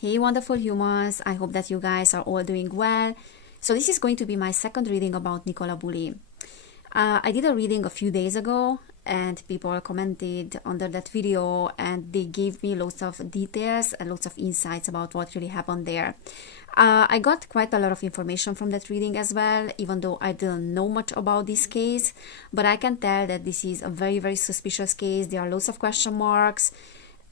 Hey wonderful humans, I hope that you guys are all doing well. So this is going to be my second reading about Nicola Bulley. I did a reading a few days ago and people commented under that video and they gave me lots of details and lots of insights about what really happened there. I got quite a lot of information from that reading as well, even though I didn't know much about this case, but I can tell that this is a very suspicious case. There are lots of question marks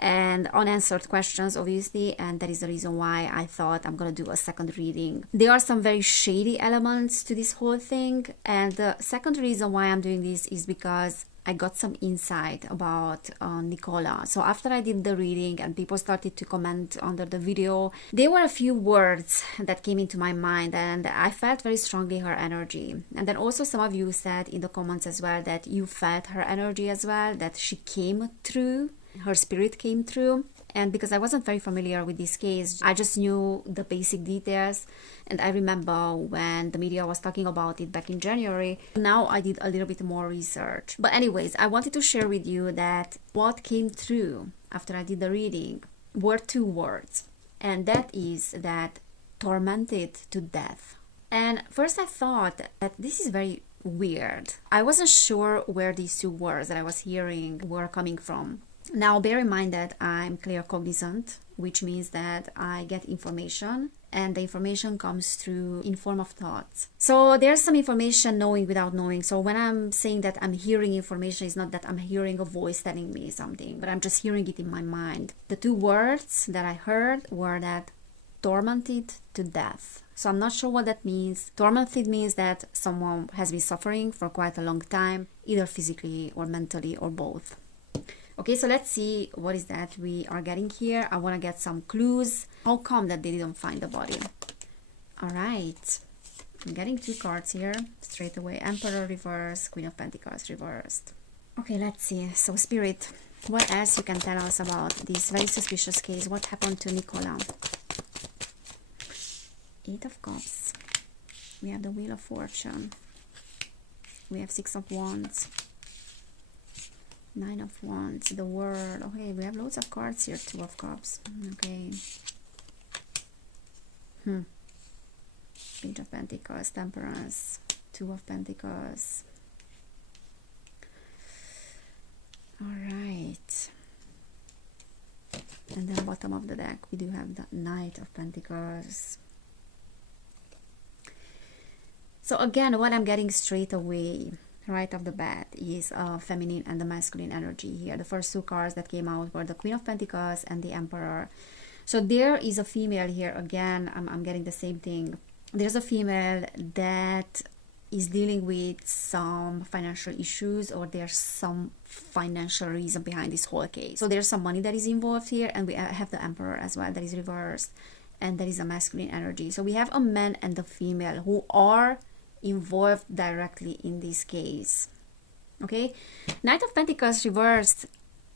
and unanswered questions, obviously, and that is the reason why I thought I'm gonna do a second reading. There are some very shady elements to this whole thing, and the second reason why I'm doing this is because I got some insight about Nicola. So after I did the reading and people started to comment under the video, there were a few words that came into my mind and I felt very strongly her energy. And then also some of you said in the comments as well that you felt her energy as well, that she came through, her spirit came through. And because I wasn't very familiar with this case, I just knew the basic details. And I remember when the media was talking about it back in January. Now I did a little bit more research. But anyways, I wanted to share with you that what came through after I did the reading were two words. And that is that tormented to death. And first I thought that this is very weird. I wasn't sure where these two words that I was hearing were coming from. Now, bear in mind that I'm claircognizant, which means that I get information and the information comes through in form of thoughts. So there's some information knowing without knowing. So when I'm saying that I'm hearing information, it's not that I'm hearing a voice telling me something, but I'm just hearing it in my mind. The two words that I heard were that tormented to death. So I'm not sure what that means. Tormented means that someone has been suffering for quite a long time, either physically or mentally or both. Okay, so let's see what is that we are getting here. I want to get some clues. How come that they didn't find the body? All right. I'm getting two cards here straight away. Emperor reversed, Queen of Pentacles reversed. Okay, let's see. So Spirit, what else you can tell us about this very suspicious case? What happened to Nicola? Eight of Cups. We have the Wheel of Fortune. We have Six of Wands. Nine of Wands, the World. Okay, we have loads of cards here. Two of Cups. Okay. Page of Pentacles, Temperance, Two of Pentacles. Alright. And then bottom of the deck, we do have the Knight of Pentacles. So again, what I'm getting straight away right off the bat is feminine and the masculine energy here. The first two cards that came out were the Queen of Pentacles and the Emperor. So there is a female here. Again, I'm getting the same thing. There's a female that is dealing with some financial issues, or there's some financial reason behind this whole case. So there's some money that is involved here, and we have the Emperor as well that is reversed, and there is a masculine energy. So we have a man and a female who are involved directly in this case. Okay, Knight of Pentacles reversed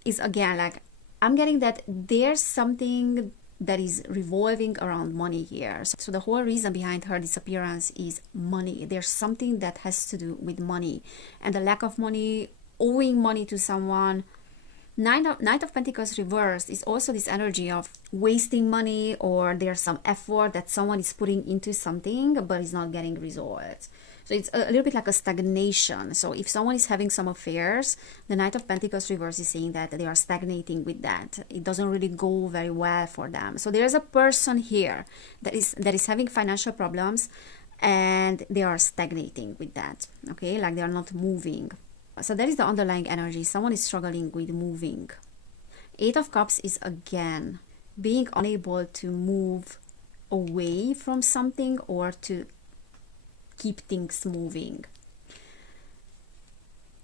is again like, I'm getting that there's something that is revolving around money here. So the whole reason behind her disappearance is money. There's something that has to do with money and the lack of money, owing money to someone. Knight of Pentacles reversed is also this energy of wasting money, or there's some effort that someone is putting into something but is not getting resolved. So it's a little bit like a stagnation. So if someone is having some affairs, the Knight of Pentacles reverse is saying that they are stagnating with that. It doesn't really go very well for them. So there's a person here that is having financial problems and they are stagnating with that. Okay, like they are not moving. So that is the underlying energy. Someone is struggling with moving. Eight of Cups is again being unable to move away from something or to keep things moving.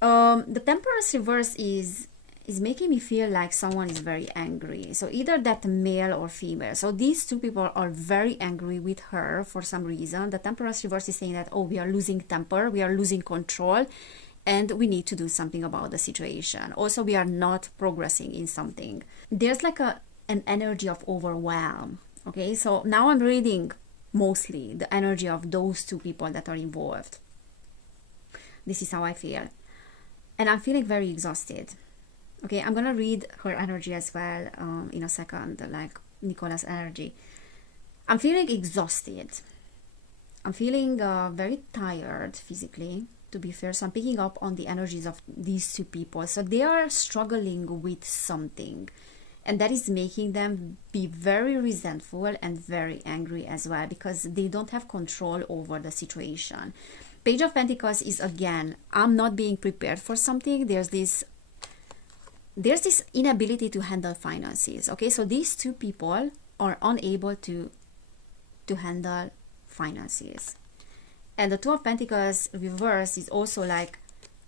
The Temperance reverse is making me feel like someone is very angry. So either that male or female. So these two people are very angry with her for some reason. The Temperance reverse is saying that, oh, we are losing temper, we are losing control, and we need to do something about the situation. Also, we are not progressing in something. There's like an energy of overwhelm. Okay, so now I'm reading mostly the energy of those two people that are involved. This is how I feel. And I'm feeling very exhausted. Okay, I'm gonna read her energy as well in a second, like Nicola's energy. I'm feeling exhausted. I'm feeling very tired physically, to be fair. So I'm picking up on the energies of these two people. So they are struggling with something, and that is making them be very resentful and very angry as well, because they don't have control over the situation. Page of Pentacles is, again, I'm not being prepared for something. There's this inability to handle finances. Okay, so these two people are unable to handle finances. And the Two of Pentacles reverse is also like,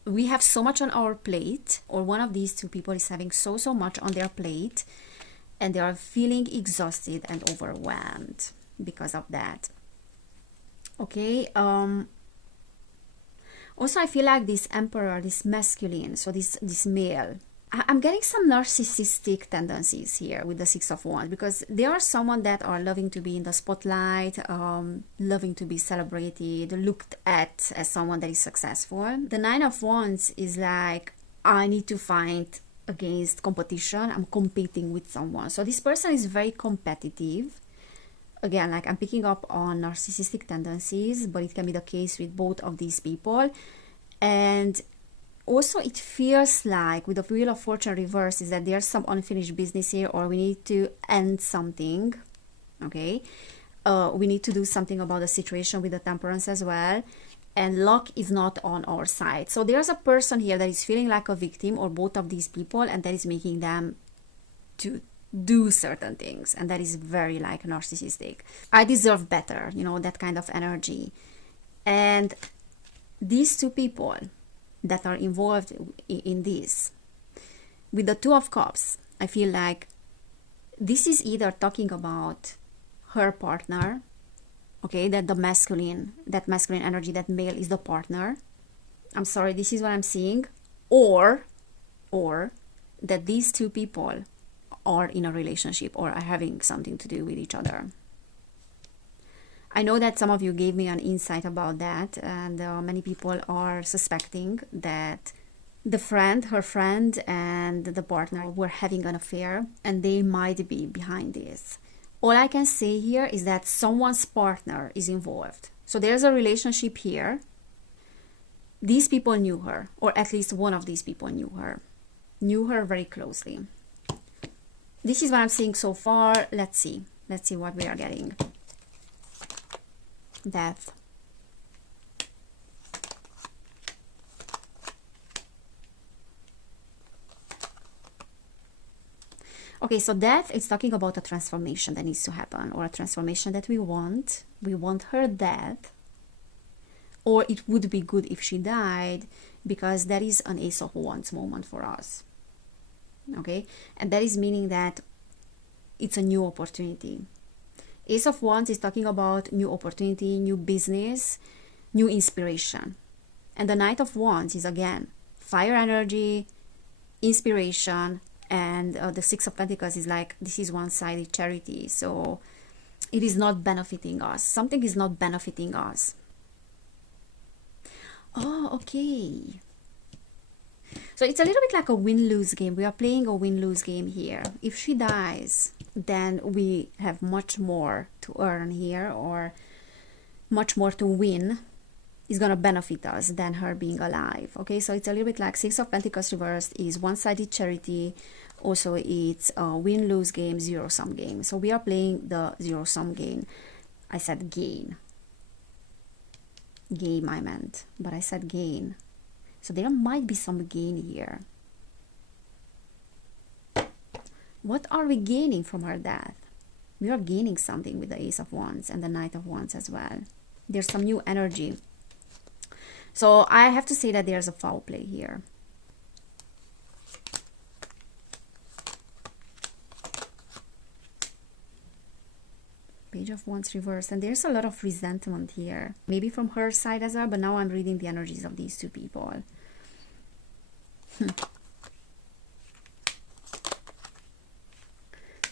we have so much on our plate, or one of these two people is having so much on their plate, and they are feeling exhausted and overwhelmed because of that. Okay, also I feel like this Emperor, this masculine, so this male, I'm getting some narcissistic tendencies here with the Six of Wands, because they are someone that are loving to be in the spotlight, loving to be celebrated, looked at as someone that is successful. The Nine of Wands is like, I need to fight against competition. I'm competing with someone. So this person is very competitive. Again, like, I'm picking up on narcissistic tendencies, but it can be the case with both of these people. And also, it feels like with the Wheel of Fortune reverse is that there's some unfinished business here, or we need to end something. Okay, we need to do something about the situation with the Temperance as well, and luck is not on our side. So there's a person here that is feeling like a victim, or both of these people, and that is making them to do certain things, and that is very like narcissistic. I deserve better, you know, that kind of energy. And these two people that are involved in this, with the Two of Cups, I feel like this is either talking about her partner, okay, that masculine energy, that male is the partner. I'm sorry, this is what I'm seeing. Or that these two people are in a relationship or are having something to do with each other. I know that some of you gave me an insight about that, and many people are suspecting that her friend and the partner were having an affair, and they might be behind this. All I can say here is that someone's partner is involved. So there's a relationship here. These people knew her, or at least one of these people knew her very closely. This is what I'm seeing so far. Let's see what we are getting. Death. Okay, so death is talking about a transformation that needs to happen, or a transformation that we want. We want her dead, or it would be good if she died, because that is an Ace of Wands moment for us. Okay, and that is meaning that it's a new opportunity. Ace of Wands is talking about new opportunity, new business, new inspiration. And the Knight of Wands is, again, fire energy, inspiration, and the Six of Pentacles is like, this is one-sided charity. So it is not benefiting us. Something is not benefiting us. Oh, okay. So it's a little bit like a win-lose game. We are playing a win-lose game here. If she dies, then we have much more to earn here, or much more to win is going to benefit us than her being alive. Okay, so it's a little bit like Six of Pentacles reversed is one-sided charity. Also, it's a win-lose game, zero-sum game. So we are playing the zero-sum game. I said gain. Game I meant, but I said gain. So there might be some gain here. What are we gaining from her death? We are gaining something with the Ace of Wands and the Knight of Wands as well. There's some new energy. So I have to say that there's a foul play here. Page of Wands reversed, and there's a lot of resentment here, maybe from her side as well, but now I'm reading the energies of these two people.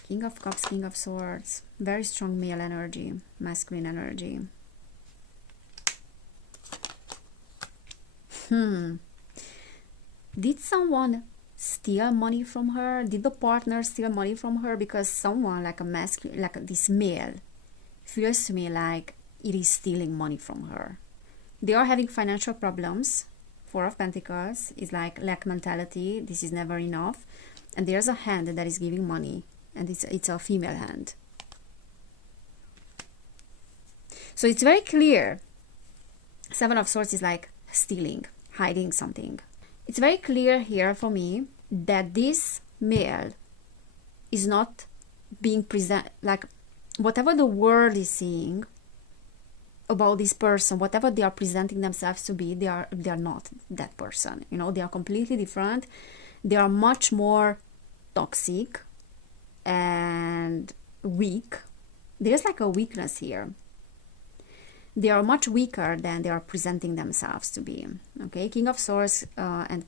King of Cups, King of Swords, very strong male energy, masculine energy. Did someone steal money from her? Did the partner steal money from her? Because someone like a masculine, like this male, feels to me like it is stealing money from her. They are having financial problems. Four of Pentacles is like lack mentality. This is never enough. And there's a hand that is giving money, and it's a female hand. So it's very clear. Seven of Swords is like stealing, hiding something. It's very clear here for me that this male is not being present, like whatever the world is seeing about this person, whatever they are presenting themselves to be, they are not that person. You know, they are completely different. They are much more toxic and weak. There's like a weakness here. They are much weaker than they are presenting themselves to be. Okay, King of Swords and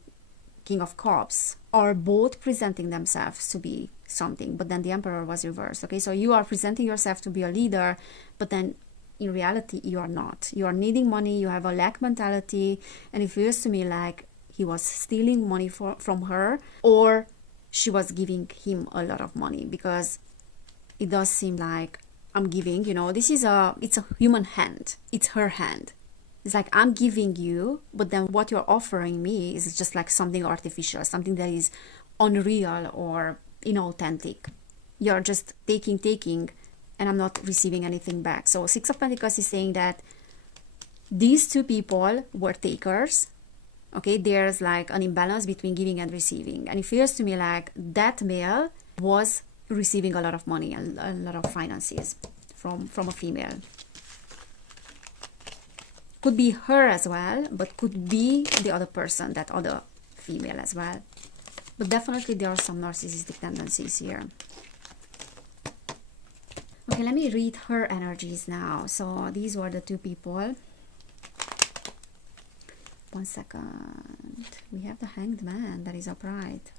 King of Cups are both presenting themselves to be something, but then the Emperor was reversed. Okay, so you are presenting yourself to be a leader, but then in reality you are not. You are needing money, you have a lack mentality, and it feels to me like he was stealing money from her, or she was giving him a lot of money, because it does seem like I'm giving, you know, it's a human hand. It's her hand. It's like I'm giving you, but then what you're offering me is just like something artificial, something that is unreal or inauthentic. You're just taking, and I'm not receiving anything back. So Six of Pentacles is saying that these two people were takers. Okay, there's like an imbalance between giving and receiving. And it feels to me like that male was receiving a lot of money and a lot of finances from a female. Could be her as well, but could be the other person, that other female as well. But definitely there are some narcissistic tendencies here. Okay, let me read her energies now. So these were the two people. 1 second. We have the Hanged Man that is upright.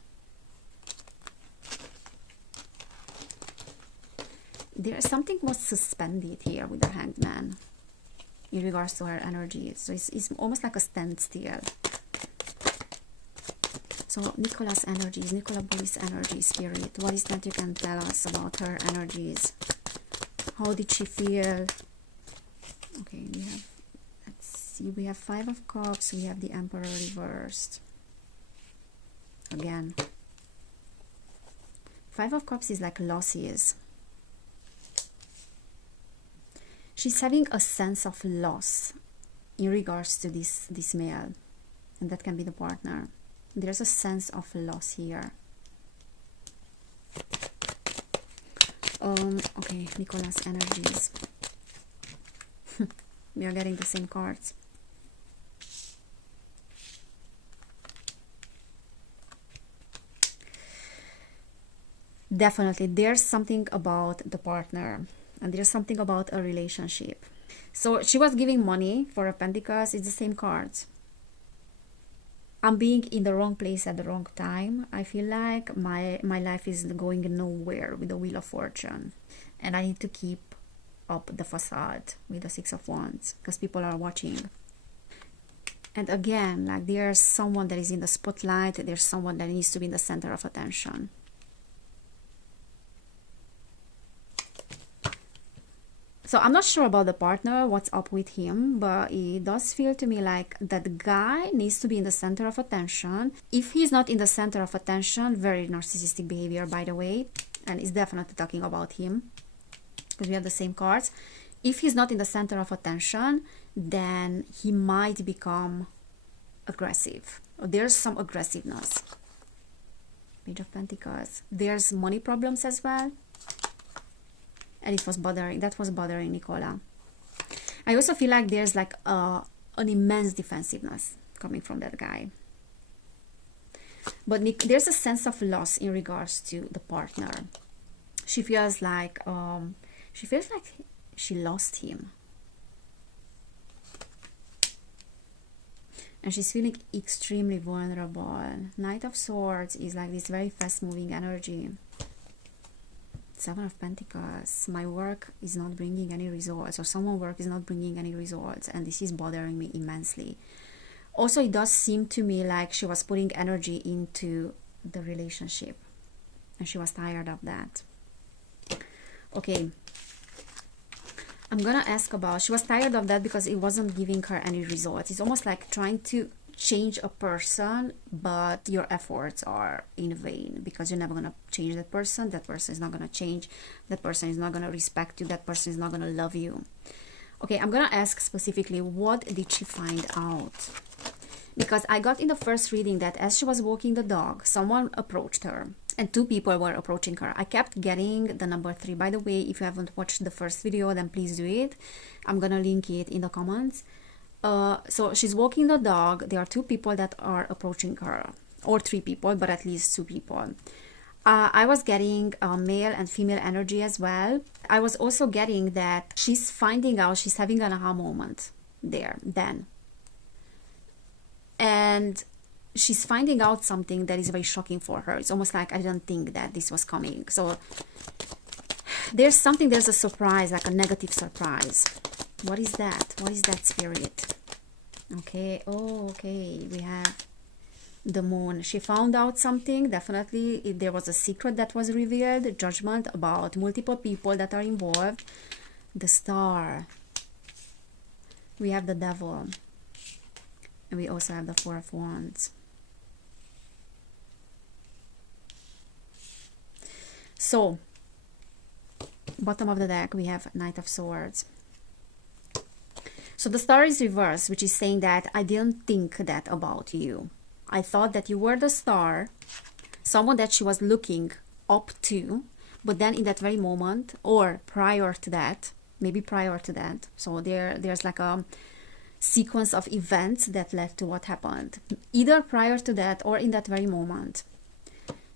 There's something was suspended here with the Hanged Man in regards to her energy. So it's almost like a standstill. So Nicola's energies, Nicola Bulley's energy, Spirit. What is that you can tell us about her energies? How did she feel? Okay, we have, let's see, we have Five of Cups, we have the Emperor reversed. Again. Five of Cups is like losses. She's having a sense of loss in regards to this male, and that can be the partner. There's a sense of loss here. Okay, Nicola's energies. We are getting the same cards. Definitely, there's something about the partner. And there's something about a relationship. So she was giving money for a Pentacles. It's the same cards. I'm being in the wrong place at the wrong time. I feel like my life is going nowhere with the Wheel of Fortune. And I need to keep up the facade with the Six of Wands, because people are watching. And again, like there's someone that is in the spotlight. There's someone that needs to be in the center of attention. So I'm not sure about the partner, what's up with him, but it does feel to me like that guy needs to be in the center of attention. If he's not in the center of attention, very narcissistic behavior, by the way, and it's definitely talking about him, because we have the same cards. If he's not in the center of attention, then he might become aggressive. There's some aggressiveness. Page of Pentacles. There's money problems as well. And it was bothering, that was bothering Nicola. I also feel like there's like an immense defensiveness coming from that guy. But there's a sense of loss in regards to the partner. She feels like she lost him. And she's feeling extremely vulnerable. Knight of Swords is like this very fast moving energy. Seven of Pentacles. My work is not bringing any results, or someone's work is not bringing any results, and this is bothering me immensely. Also, it does seem to me like she was putting energy into the relationship, and she was tired of that. Okay, I'm gonna ask about, she was tired of that because it wasn't giving her any results. It's almost like trying to change a person, but your efforts are in vain because you're never gonna change that person. That person is not gonna change. That person is not gonna respect you. That person is not gonna love you. Okay, I'm gonna ask specifically, what did she find out? Because I got in the first reading that as she was walking the dog, someone approached her, and two people were approaching her. I kept getting the number 3. By the way, if you haven't watched the first video, then please do it. I'm gonna link it in the comments. So she's walking the dog. There are 2 people that are approaching her, or 3 people, but at least 2 people. I was getting male and female energy as well. I was also getting that she's finding out, she's having an aha moment there then. And she's finding out something that is very shocking for her. It's almost like, I didn't think that this was coming. So there's something, there's a surprise, like a negative surprise. What is that? What is that, spirit? Okay, oh, okay, we have the moon. She found out something, definitely. If there was a secret that was revealed, judgment about multiple people that are involved. The star. We have the devil. And we also have the 4 of Wands. So, bottom of the deck, we have Knight of Swords. So the star is reversed, which is saying that I didn't think that about you. I thought that you were the star, someone that she was looking up to, but then in that very moment, or prior to that, maybe prior to that, so there's like a sequence of events that led to what happened. Either prior to that or in that very moment,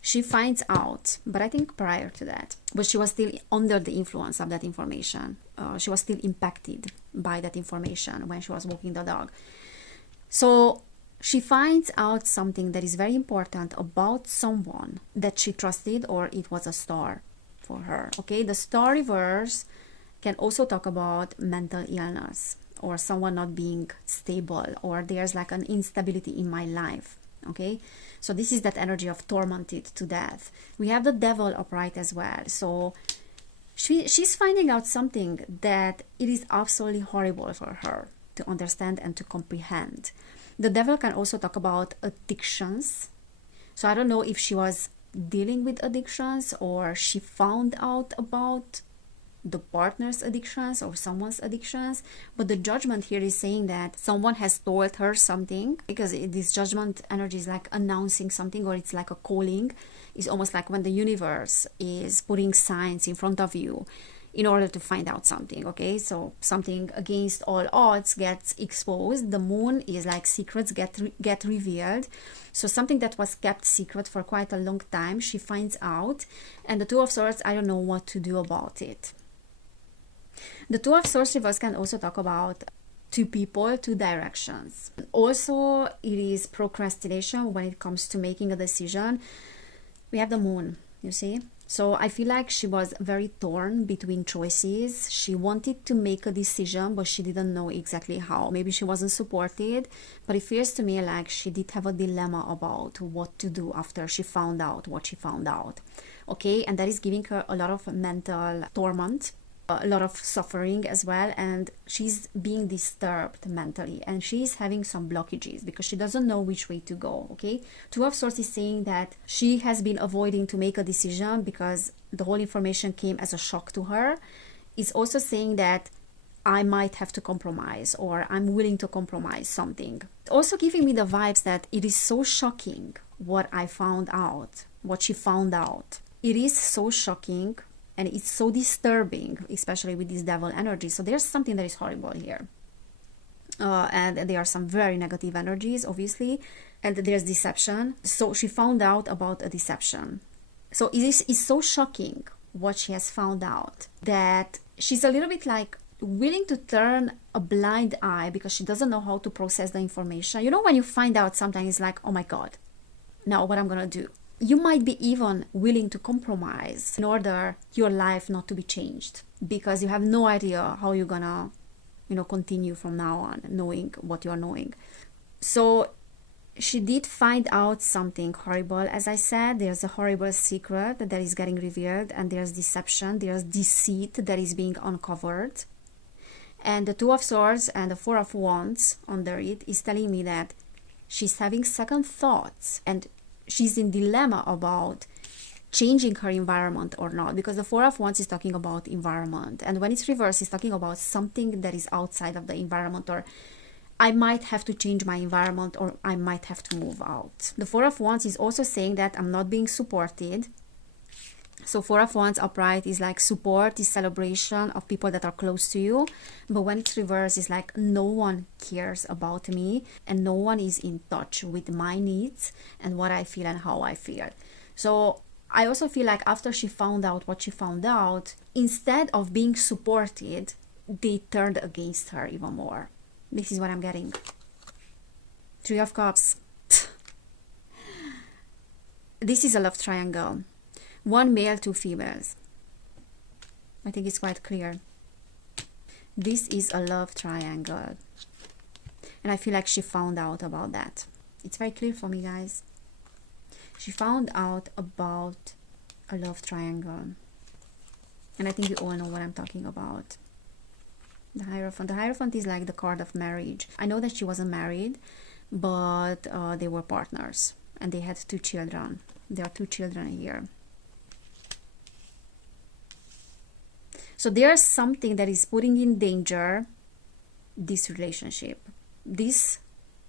she finds out, but I think prior to that, but she was still under the influence of that information. She was still impacted by that information when she was walking the dog. So she finds out something that is very important about someone that she trusted, or it was a star for her. Okay, the star reverse can also talk about mental illness, or someone not being stable, or there's like an instability in my life. Okay, so this is that energy of tormented to death. We have the devil upright as well. So she's finding out something that it is absolutely horrible for her to understand and to comprehend. The devil can also talk about addictions. So I don't know if she was dealing with addictions, or she found out about the partner's addictions or someone's addictions, but the judgment here is saying that someone has told her something, because this judgment energy is like announcing something, or it's like a calling. It's almost like when the universe is putting signs in front of you in order to find out something. Okay, so something against all odds gets exposed. The moon is like secrets get revealed. So something that was kept secret for quite a long time, she finds out. And the 2 of Swords, I don't know what to do about it. The 2 of Swords reverse can also talk about 2 people, 2 directions. Also, it is procrastination when it comes to making a decision. We have the moon, you see. So I feel like she was very torn between choices. She wanted to make a decision, but she didn't know exactly how. Maybe she wasn't supported, but it feels to me like she did have a dilemma about what to do after she found out what she found out. Okay, and that is giving her a lot of mental torment, a lot of suffering as well, and she's being disturbed mentally, and she's having some blockages because she doesn't know which way to go. Okay, 2 of Swords is saying that she has been avoiding to make a decision because the whole information came as a shock to her. It's also saying that I might have to compromise, or I'm willing to compromise something. It's also giving me the vibes that it is so shocking what I found out, what she found out. It is so shocking. And it's so disturbing, especially with this devil energy. So there's something that is horrible here. And there are some very negative energies, obviously. And there's deception. So she found out about a deception. So it's so shocking what she has found out that she's a little bit like willing to turn a blind eye because she doesn't know how to process the information. You know, when you find out something, it's like, oh my God, now what I'm going to do? You might be even willing to compromise in order your life not to be changed, because you have no idea how you're gonna, continue from now on, knowing what you're knowing. So she did find out something horrible. As I said, there's a horrible secret that is getting revealed, and there's deception, there's deceit that is being uncovered. And the Two of Swords and the Four of Wands under it is telling me that she's having second thoughts and she's in dilemma about changing her environment or not, because the Four of Wands is talking about environment, and when it's reversed, it's talking about something that is outside of the environment, or I might have to change my environment, or I might have to move out. The Four of Wands is also saying that I'm not being supported. So Four of Wands upright is like support, is celebration of people that are close to you. But when it's reversed, it's like no one cares about me and no one is in touch with my needs and what I feel and how I feel. So I also feel like after she found out what she found out, instead of being supported, they turned against her even more. This is what I'm getting. Three of Cups. This is a love triangle. One male, two females. I think it's quite clear. This is a love triangle. And I feel like she found out about that. It's very clear for me, guys. She found out about a love triangle. And I think you all know what I'm talking about. The Hierophant. The Hierophant is like the card of marriage. I know that she wasn't married, but they were partners. And they had 2 children. There are 2 children here. So there's something that is putting in danger this relationship. This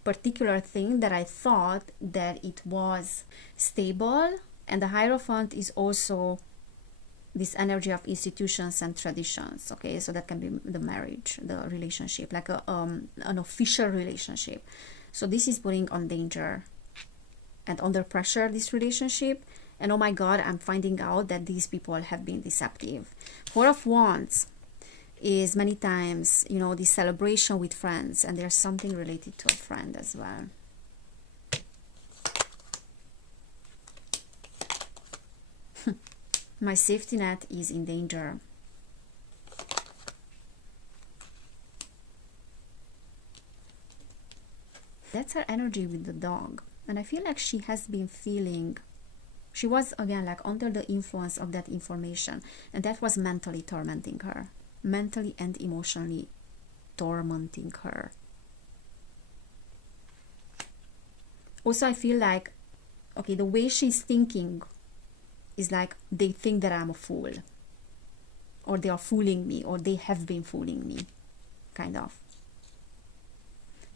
particular thing that I thought that it was stable, and the Hierophant is also this energy of institutions and traditions. Okay, so that can be the marriage, the relationship, like an official relationship. So this is putting on danger and under pressure this relationship. And oh my God, I'm finding out that these people have been deceptive. Four of Wands is many times, you know, the celebration with friends, and there's something related to a friend as well. My safety net is in danger. That's her energy with the dog. And I feel like she has been feeling, she was again like under the influence of that information, and that was mentally tormenting her, mentally and emotionally tormenting her. Also, I feel like, okay, the way she's thinking is like they think that I'm a fool, or they are fooling me, or they have been fooling me, kind of.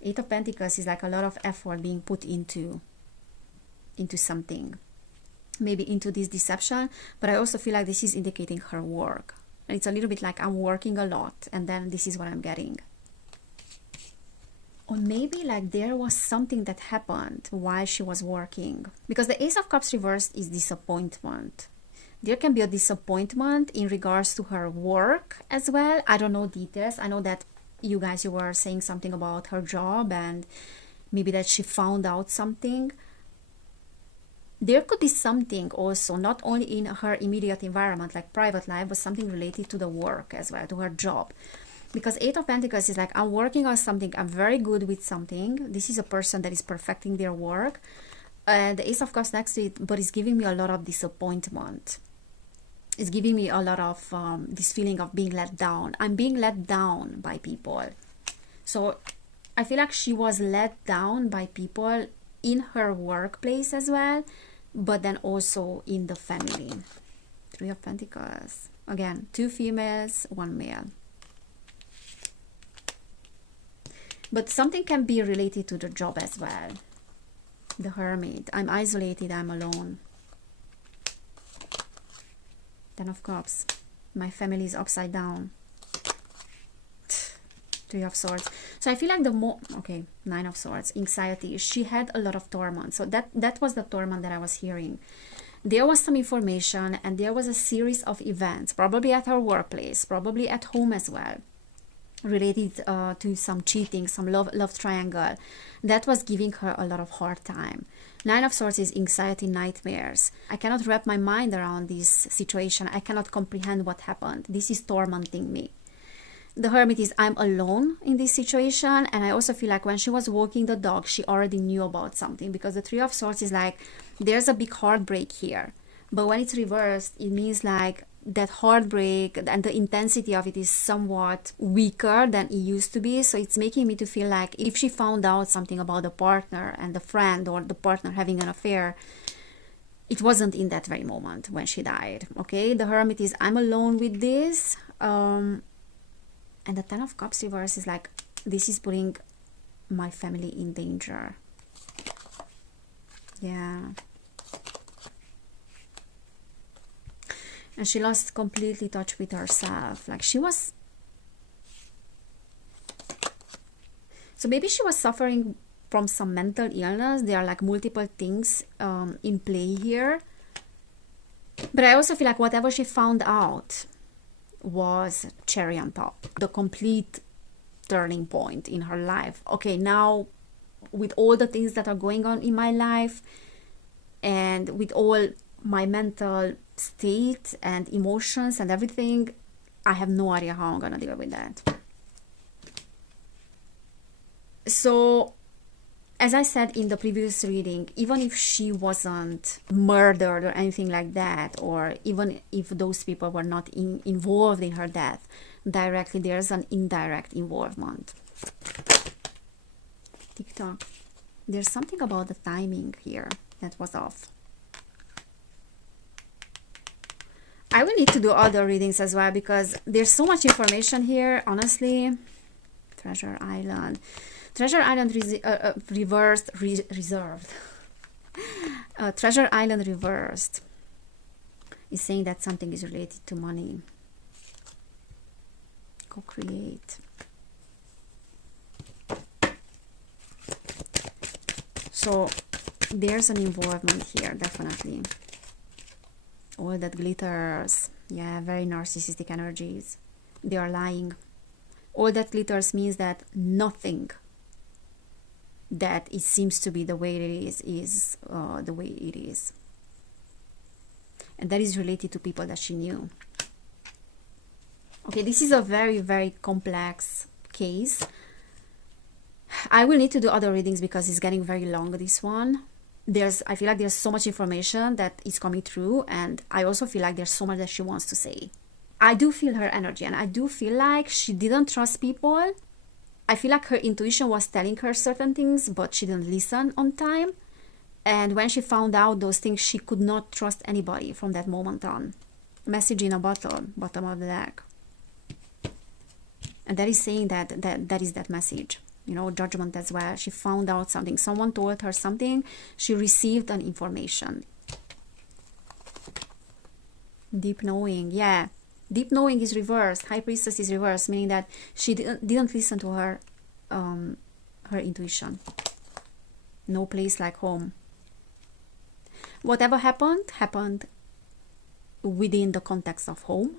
Eight of Pentacles is like a lot of effort being put into something, maybe into this deception, but I also feel like this is indicating her work. And it's a little bit like I'm working a lot, and then this is what I'm getting. Or maybe like there was something that happened while she was working, because the Ace of Cups reversed is disappointment. There can be a disappointment in regards to her work as well. I don't know details. I know that you guys, you were saying something about her job and maybe that she found out something. There could be something also, not only in her immediate environment, like private life, but something related to the work as well, to her job. Because Eight of Pentacles is like, I'm working on something, I'm very good with something. This is a person that is perfecting their work. And the Ace of Cups next to it, but it's giving me a lot of disappointment. It's giving me a lot of this feeling of being let down. I'm being let down by people. So I feel like she was let down by people in her workplace as well, but then also in the family. Three of Pentacles. Again, 2 females, 1 male. But something can be related to the job as well. The Hermit. I'm isolated, I'm alone. 10 of Cups. My family is upside down. 3 of Swords. So I feel like the more, okay, 9 of Swords, anxiety. She had a lot of torment. So that was the torment that I was hearing. There was some information and there was a series of events, probably at her workplace, probably at home as well, related to some cheating, some love triangle, that was giving her a lot of hard time. 9 of Swords is anxiety, nightmares. I cannot wrap my mind around this situation. I cannot comprehend what happened. This is tormenting me. The Hermit is, I'm alone in this situation. And I also feel like when she was walking the dog, she already knew about something, because the Three of Swords is like, there's a big heartbreak here. But when it's reversed, it means like that heartbreak and the intensity of it is somewhat weaker than it used to be. So it's making me to feel like if she found out something about the partner and the friend, or the partner having an affair, it wasn't in that very moment when she died. Okay, the Hermit is, I'm alone with this. And the Ten of Cups reverse is like, this is putting my family in danger. Yeah. And she lost completely touch with herself. Like she was... So maybe she was suffering from some mental illness. There are like multiple things in play here. But I also feel like whatever she found out was cherry on top, the complete turning point in her life. Okay, now with all the things that are going on in my life, and with all my mental state and emotions and everything, I have no idea how I'm gonna deal with that. So as I said in the previous reading, even if she wasn't murdered or anything like that, or even if those people were not involved in her death directly, there's an indirect involvement. Tick-tock. There's something about the timing here that was off. I will need to do other readings as well, because there's so much information here, honestly. Treasure Island. Treasure Island reversed, reserved. Treasure Island reversed is saying that something is related to money. Co-create. So there's an involvement here, definitely. All that glitters. Yeah, very narcissistic energies. They are lying. All that glitters means that nothing that it seems to be the way it is the way it is. And that is related to people that she knew. Okay, this is a very, very complex case. I will need to do other readings because it's getting very long, this one. I feel like there's so much information that is coming through, and I also feel like there's so much that she wants to say. I do feel her energy, and I do feel like she didn't trust people. I feel like her intuition was telling her certain things, but she didn't listen on time. And when she found out those things, she could not trust anybody from that moment on. Message in a bottle, bottom of the deck. And that is saying that is that message. You know, judgment as well. She found out something. Someone told her something. She received an information. Deep knowing, yeah. Deep knowing is reversed. High Priestess is reversed, meaning that she didn't listen to her intuition. No place like home. Whatever happened within the context of home,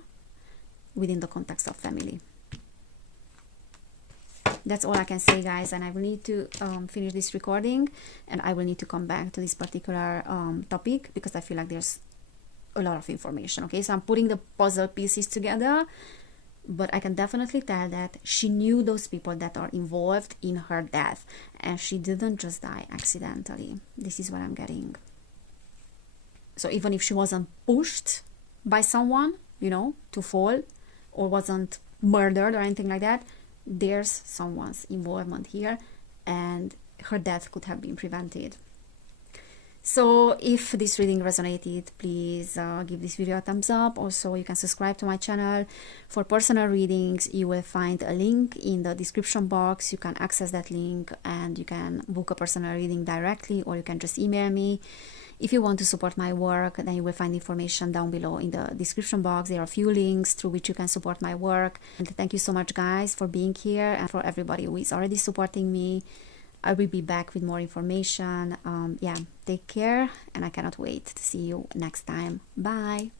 within the context of family. That's all I can say, guys, and I will need to finish this recording, and I will need to come back to this particular topic, because I feel like there's a lot of information. Okay, so I'm putting the puzzle pieces together, but I can definitely tell that she knew those people that are involved in her death, and she didn't just die accidentally. This is what I'm getting. So even if she wasn't pushed by someone, you know, to fall, or wasn't murdered or anything like that, there's someone's involvement here, and her death could have been prevented. So if this reading resonated, please give this video a thumbs up. Also, you can subscribe to my channel. For personal readings, you will find a link in the description box. You can access that link and you can book a personal reading directly, or you can just email me. If you want to support my work, then you will find information down below in the description box. There are a few links through which you can support my work. And thank you so much, guys, for being here, and for everybody who is already supporting me. I will be back with more information. Yeah, take care, and I cannot wait to see you next time. Bye.